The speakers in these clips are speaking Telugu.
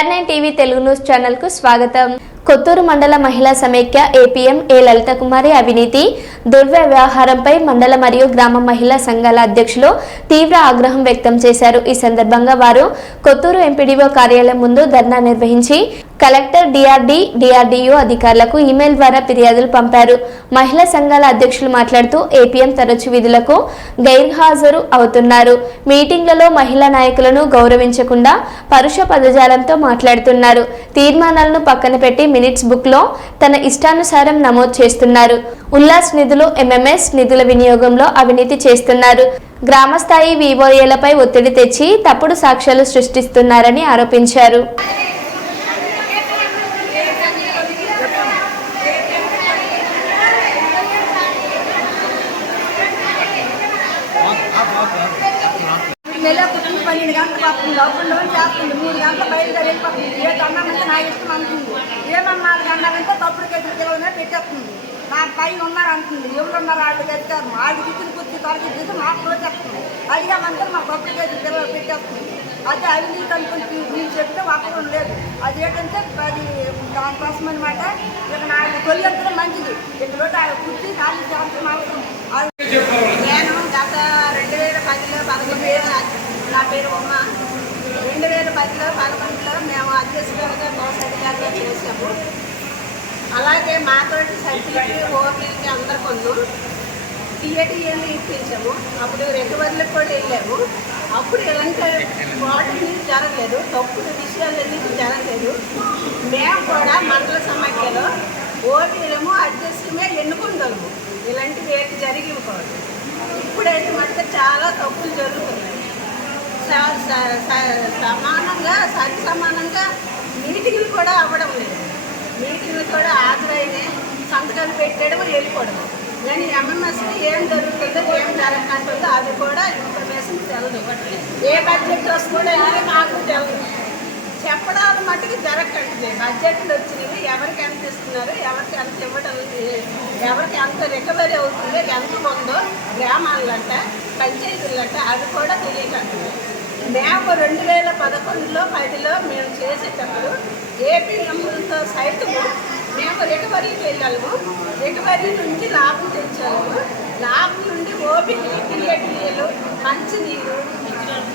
తెలుగు న్యూస్ ఛానల్కు స్వాగతం. కొత్తూరు మండల మహిళా సమైక్య ఏపీఎం ఏ లలిత కుమారి అవినీతి దుర్వ్యవహారంపై మండల మరియు గ్రామ మహిళా సంఘాల అధ్యక్షులు తీవ్ర ఆగ్రహం వ్యక్తం చేశారు. ఈ సందర్భంగా వారు కొత్తూరు ఎంపీడీఓ కార్యాలయం ముందు ధర్నా నిర్వహించి కలెక్టర్ డిఆర్డి డిఆర్డిఓ అధికారులకు ఇమెయిల్ ద్వారా ఫిర్యాదులు పంపారు. మహిళా సంఘాల అధ్యక్షులు మాట్లాడుతూ ఏపీఎం తరచు విధులకు గైర్హాజరు అవుతున్నారు. మీటింగ్లలో మహిళా నాయకులను గౌరవించకుండా పరుష పదజాలంతో మాట్లాడుతున్నారు. తీర్మానాలను పక్కన పెట్టి మినిట్స్ బుక్లో తన ఇష్టానుసారం నమోదు చేస్తున్నారు. ఉల్లాస్ నిధులు ఎంఎంఎస్ నిధుల వినియోగంలో అవినీతి చేస్తున్నారు. గ్రామస్థాయి వివోఏలపై ఒత్తిడి తెచ్చి తప్పుడు సాక్ష్యాలు సృష్టిస్తున్నారని ఆరోపించారు. నెల పుట్టిన పన్నెండు గంటలకు వస్తుంది. అప్పుడు లోన్ చేస్తుంది. మూడు గంటలు బయలుదేరి వెళ్ళిపోతుంది. ఏ అన్నామంటే నా ఇష్టం అంటుంది. ఏమన్నా నాలుగు అన్నారంటే తప్పుడు కేసులు తెలియనే పెట్టేస్తుంది. నా పైన ఉన్నారు అంటుంది. ఎవరు ఉన్నారు? వాళ్ళు తెచ్చారు. వాళ్ళు దిక్కులు కుర్చీ తరగతి దిక్కు మాకు తోచేస్తుంది. అడిగామంటే మా తప్పుడు కేసులు తెలియ పెట్టేస్తుంది. అదే అవినీతి అనుకుంటే నేను చెప్తే వాస్తవం లేదు. అది ఏంటంటే అది దానికోసం అనమాట ఇక నాకు తొలి అంటే మంచిది. ఇక్కడ కుర్చీ ఖాళీ చేస్తాం అవసరం నేను గత రెండు వేల పదిలో పదకొండు వేల నా పేరు ఉమ్మ రెండు వేల పదిలో పదకొండులో మేము అధ్యక్షులుగా కోశాధికారిగా చేసాము అలాగే మాతోటి సర్టిఫికేట్ ఓపీకి అందరు కొన్నాం. ఇప్పించాము. అప్పుడు రికవర్లకు కూడా వెళ్ళాము. అప్పుడు ఎలాంటి వాటిని జరగలేదు. తప్పుడు విషయాలు అనేది జరగలేదు. మేము కూడా మండల సమాఖ్యలో ఓటీలము అధ్యక్షులమే ఎన్నుకుందాము. ఇలాంటివి ఏంటి జరిగిన కూడా ఇప్పుడైతే మటుకు చాలా తప్పులు జరుగుతున్నాయి. సమానంగా సరి సమానంగా మీటింగ్లు కూడా అవ్వడం లేదు. మీటింగ్లు కూడా హాజరైనాయి సంతకాలు పెట్టడం వెళ్ళిపోవడం కానీ ఎంఎంఎస్కి ఏం జరుగుతుందో ఏం జరగకుంటుందో అది కూడా ఇన్ఫర్మేషన్ తెలదు. ఏ బడ్జెట్ వస్తుందో ఇది మాకు తెలదు. చెప్పడాలు మట్టుకు జరగట్లేదు. బడ్జెట్లు వచ్చినవి ఎవరికి ఎంత ఇస్తున్నారు ఎవరికి ఎంత ఇవ్వడం ఎవరికి ఎంత రికవరీ అవుతుందో ఎంత ఉందో గ్రామాలంట పంచాయతీలంట అది కూడా తెలియకంటుంది మేము రెండు వేల పదకొండులో పదిలో మేము చేసేటప్పుడు ఏపీఎంలతో సైతము మేము రికవరీకి వెళ్ళాము. రికవరీ నుంచి లాభం తెచ్చాము. లాభం నుండి ఓపీలు పిల్లలు మంచినీరు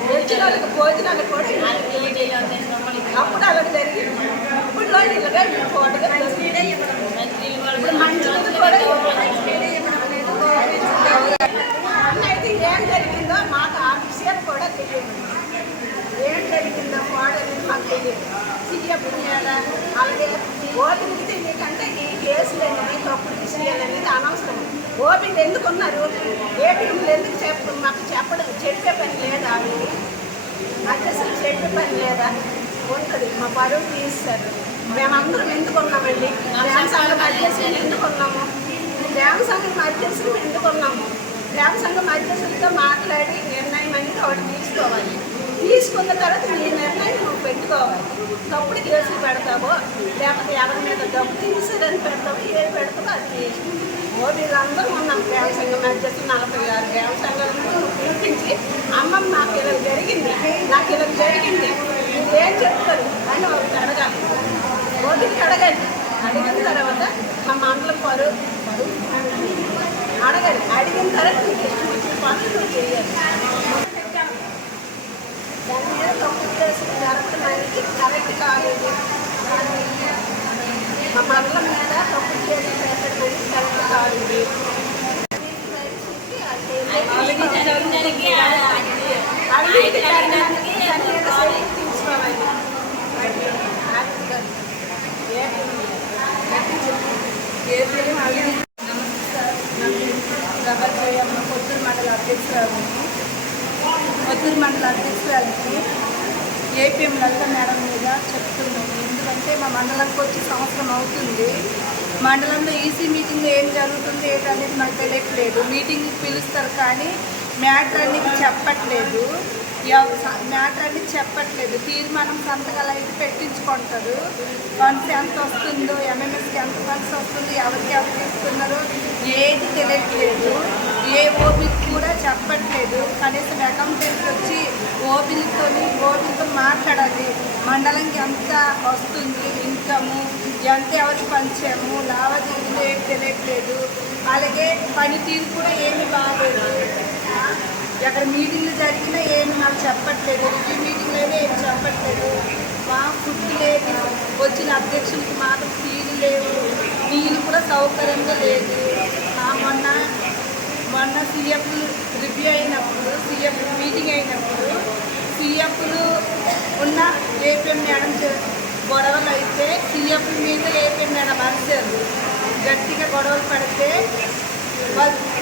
వెజ్జులకు భోజనాలు కూడా అప్పుడు అలా జరిగింది. ఇప్పుడు ఇలాగా ఇంకోటిగా ఇప్పుడు మంచినీళ్ళు కూడా అయితే ఏం జరిగిందో మాకు ఆ విషయం కూడా తెలియదు ఏం జరిగిందో కోడని మాకు తెలియదు సీఎం పుణ్యాలా అలాగే ఓపిక తెలియకంటే ఈ కేసులు అనేది తప్పుడు విషయాలు అనేది అనవసరం ఓపిక ఎందుకు ఉన్నారు ఏపీఎంలు ఎందుకు చెప్ప మాకు చెప్పడం చెప్పే పని లేదా ఆవిడకి అడ్రస్లు చెప్పే పని లేదా ఉంటుంది మా పరువు తీస్తారు మేమందరం ఎందుకు ఉన్నామండి గ్రామ సంఘం అధ్యక్షులు ఎందుకు ఉన్నాము గ్రామ సంఘం అధ్యక్షులు ఎందుకు ఉన్నాము గ్రామ సంఘం అధ్యక్షులతో మాట్లాడి నిర్ణయం అనేది ఒకటి తీసుకోవాలి. తీసుకున్న తర్వాత నీ నిర్ణయం నువ్వు పెట్టుకోవాలి. తప్పుడు కేసులు పెడతావో లేకపోతే ఎవరి మీద డబ్బు తీసిరని పెడతావో ఏది పెడతావో అది తీసుకో. ఉన్నాం. గ్రామ సంఘం అధ్యక్షులు నలభై ఆరు గ్రామ సంఘాలను పిలిపించి అమ్మమ్మ నాకు ఇలా జరిగింది నాకు ఇలా జరిగింది ఏం చెప్తారు? అని వాళ్ళకి అడగాలి. ఓటికి అడగాలి. అడిగిన తర్వాత మా మండలం పరు అడగాలి. అడిగిన తర్వాత నీకు ఇష్టం వచ్చిన పనులు నువ్వు చేయాలి. దాని మీద తప్పు కేసులు జరగడం అనేది కరెక్ట్ కాదు మా మండలం మీద తప్పు కేసులు పెట్టడం అనేది కరెక్ట్ కాదు అవినీతి మండల కొత్తూరు మండల అధ్యక్షురాలకి ఏపీఎం లలిత మేడం మీద చెప్తున్నాము ఎందుకంటే మా మండలంకి వచ్చి సంవత్సరం అవుతుంది. మండలంలో ఈసీ మీటింగ్ ఏం జరుగుతుంది ఏంటనేది మాకు తెలియట్లేదు. మీటింగ్కి పిలుస్తారు కానీ మ్యాటర్ అనేది చెప్పట్లేదు. మ్యాటర్ అనేది చెప్పట్లేదు. తీర్మానం సంతకాలు అయితే పెట్టించుకుంటారు. ఫండ్స్ ఎంత వస్తుందో ఎంఎంఎస్కి ఎంత ఫండ్స్ వస్తుందో ఎవరికి ఎవరికి ఇస్తున్నారో ఏది తెలియట్లేదు. ఏ ఓబీకి కూడా చెప్పట్లేదు. కనీసం అకౌంటెంట్ వచ్చి ఓబీలతో ఓబీలతో మాట్లాడాలి. మండలంకి ఎంత వస్తుంది ఇన్కము ఎంత ఎవరికి పంచాము లావాదేవీలు ఏం తెలియట్లేదు. అలాగే పనితీరు కూడా ఏమి బాగలేదు ఎక్కడ మీటింగ్లు జరిగినా ఏమి మాకు చెప్పట్లేదు. రివ్యూ మీటింగ్ అయినా ఏమి చెప్పట్లేదు. మా ఫుడ్ లేదు. వచ్చిన అధ్యక్షులకి మాత్రం ఫీజు లేవు. నీళ్ళు కూడా సౌకర్యంగా లేదు. మా మొన్న మొన్న సీఎఫ్లు రివ్యూ అయినప్పుడు సీఎఫ్ మీటింగ్ అయినప్పుడు సీఎఫ్లు ఉన్న ఏపీఎం మేడం గొడవలు అయితే సీఎఫ్ మీద ఏపీఎం మేడం అరిచారు గట్టిగా గొడవలు పడితే వాళ్ళు